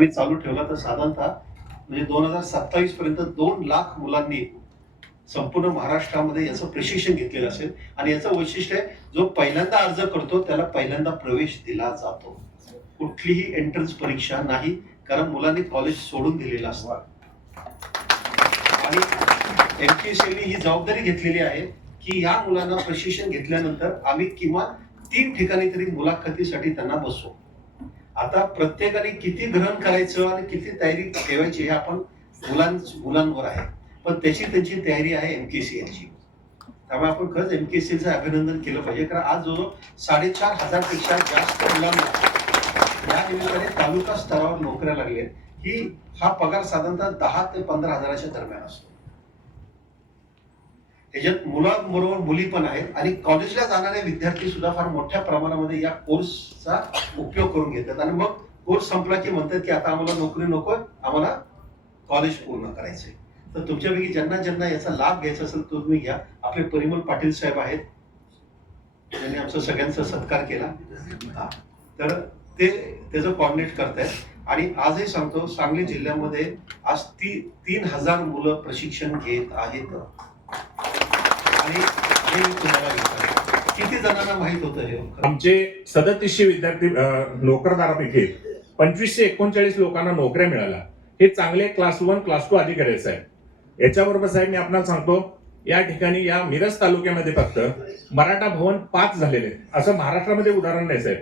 ठिकाणी चालू ठेवला तर साधारणतः म्हणजे दोन हजार सत्तावीस पर्यंत दोन लाख मुलांनी संपूर्ण महाराष्ट्रामध्ये याचं प्रशिक्षण घेतलेलं असेल. आणि याचं वैशिष्ट्य आहे जो पहिल्यांदा अर्ज करतो त्याला पहिल्यांदा प्रवेश दिला जातो. कुठलीही एंट्रन्स परीक्षा नाही कारण मुलांनी कॉलेज सोडून दिलेलं असतो. आणि एम पी ही जबाबदारी घेतलेली आहे की या मुलांना प्रशिक्षण घेतल्यानंतर आम्ही किमान तीन ठिकाणी तरी मुलाखतीसाठी त्यांना बसवू. आता प्रत्येकाने किती ग्रहण करायचं आणि किती तयारी ठेवायची हे आपण मुलां मुलांवर आहे. पण त्याची त्यांची तयारी आहे एम के सी एलची त्यामुळे आपण खरंच एम के सी एलचं अभिनंदन केलं पाहिजे. कारण आज जवळ साडेचार हजारपेक्षा जास्त मुलांना या निमित्ताने तालुका स्तरावर नोकऱ्या लागल्या ही हा पगार साधारणतः दहा ते पंधरा हजाराच्या दरम्यान असतो. ह्याच्यात मुलांबरोबर मुली पण आहेत आणि कॉलेजला जाणारे विद्यार्थी सुद्धा फार मोठ्या प्रमाणामध्ये या कोर्सचा उपयोग करून घेतात. आणि मग कोर्स संपला की म्हणतात की आता आम्हाला नोकरी नकोय आम्हाला कॉलेज पूर्ण करायचंय. तर तुमच्यापैकी ज्यांना ज्यांना याचा लाभ घ्यायचा असेल तो तुम्ही घ्या. आपले परिमल पाटील साहेब आहेत. त्यांनी आमचा सगळ्यांचा सत्कार केला. तर ते त्याचं कॉर्डिनेट करतायत. आणि आजही सांगतो सांगली जिल्ह्यामध्ये आज ती तीन हजार मुलं प्रशिक्षण घेत आहेत. आणि हे तुम्हाला किती जणांना माहीत होतं हे आमचे सदतीसशे विद्यार्थी नोकरदारापैकी पंचवीसशे एकोणचाळीस लोकांना नोकऱ्या मिळाल्या. हे चांगले क्लास वन क्लास टू अधिकारी साहेब याच्याबरोबर साहेब मी आपल्याला सांगतो या ठिकाणी या मिरज तालुक्यामध्ये फक्त मराठा भवन पाच झालेले असं महाराष्ट्रामध्ये उदाहरण नाही साहेब.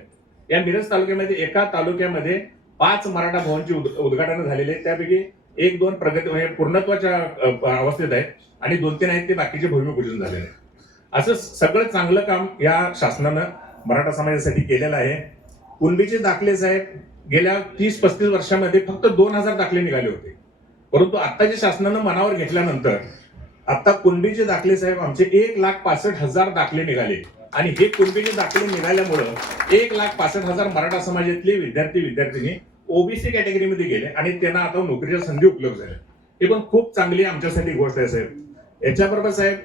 या मिरज तालुक्यामध्ये एका तालुक्यामध्ये पाच मराठा भवनची उद- उद्घाटन झालेले त्यापैकी एक दोन प्रगती म्हणजे पूर्णत्वाच्या अवस्थेत आहेत आणि दोन तीन आहेत ते बाकीचे भूमिपूजन झालेले आहेत. असं सगळं चांगलं काम या शासनानं मराठा समाजासाठी केलेलं आहे. कुणबीचे दाखले साहेब गेल्या तीस पस्तीस वर्षामध्ये फक्त दोन हजार दाखले निघाले होते. परंतु आत्ताच्या शासनानं मनावर घेतल्यानंतर आता कुणबीचे दाखले साहेब आमचे एक लाख पासष्ट हजार दाखले निघाले. आणि हे कुणबीचे दाखले निघाल्यामुळं एक लाख पासष्ट हजार मराठा समाजातले विद्यार्थी विद्यार्थिनी ओबीसी कॅटेगरीमध्ये गेले आणि त्यांना आता नोकरीच्या संधी उपलब्ध झाल्या. हे पण खूप चांगली आमच्यासाठी गोष्ट आहे साहेब. याच्याबरोबर साहेब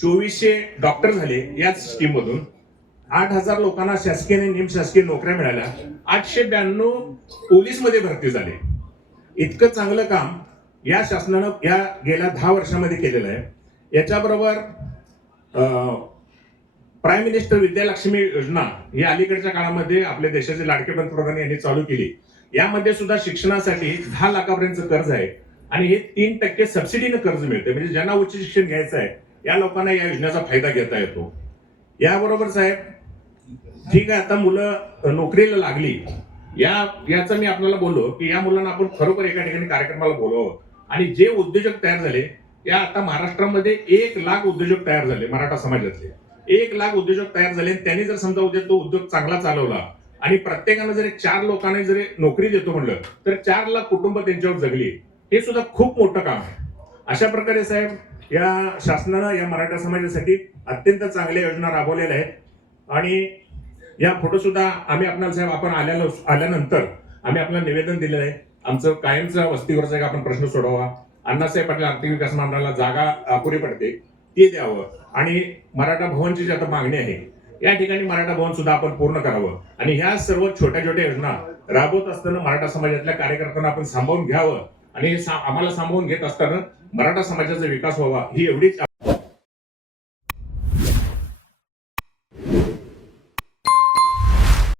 चोवीसशे डॉक्टर झाले याच स्कीम मधून आठ हजार लोकांना शासकीय आणि निमशासकीय नोकऱ्या मिळाल्या. आठशे ब्याण्णव पोलीसमध्ये भरती झाले. इतकं चांगलं काम या शासनानं या गेल्या दहा वर्षामध्ये केलेलं आहे. याच्याबरोबर प्राईम मिनिस्टर विद्यालक्ष्मी योजना ही अलीकडच्या काळामध्ये आपल्या देशाचे लाडके पंतप्रधान यांनी चालू केली. यामध्ये सुद्धा शिक्षणासाठी दहा लाखापर्यंत कर्ज आहे. आणि हे तीन टक्के सबसिडीनं कर्ज मिळते म्हणजे ज्यांना उच्च शिक्षण घ्यायचं आहे या लोकांना या योजनेचा फायदा घेता येतो. याबरोबर साहेब ठीक आहे आता मुलं नोकरीला लागली. या याचं मी आपल्याला बोललो की या मुलांना आपण खरोखर एका ठिकाणी कार्यक्रमाला बोलवं आणि जे उद्योजक तयार झाले या आता महाराष्ट्रामध्ये एक लाख उद्योजक तयार झाले मराठा समाजातले. एक लाख उद्योजक तयार झाले आणि त्यांनी जर समजा उद्या तो उद्योग चांगला चालवला आणि प्रत्येकानं जर चार लोकांना जर नोकरी देतो म्हणलं तर चार लाख कुटुंब त्यांच्यावर जगली. हे सुद्धा खूप मोठं काम आहे. अशा प्रकारे साहेब या शासनानं या मराठा समाजासाठी अत्यंत चांगल्या योजना राबवलेल्या आहेत. आणि या फोटो सुद्धा आम्ही आपल्याला साहेब आपण आल्याला आल्यानंतर आम्ही आपल्याला निवेदन दिलेलं आहे. आमचं कायमचा वस्तीवरचा एक आपण प्रश्न सोडवा. अण्णासाहेब पाटील आर्थिक विकास मंडळाला जागा अपुरी पडते ते द्यावं. आणि मराठा भवनची जी आता मागणी आहे या ठिकाणी मराठा भवन सुद्धा आपण पूर्ण करावं. आणि ह्या सर्व छोट्या छोट्या योजना राबवत असताना मराठा समाजातल्या कार्यकर्त्यांना आपण सांभाळून घ्यावं. आणि हे आम्हाला सांभाळून घेत असताना मराठा समाजाचा विकास व्हावा ही एवढीच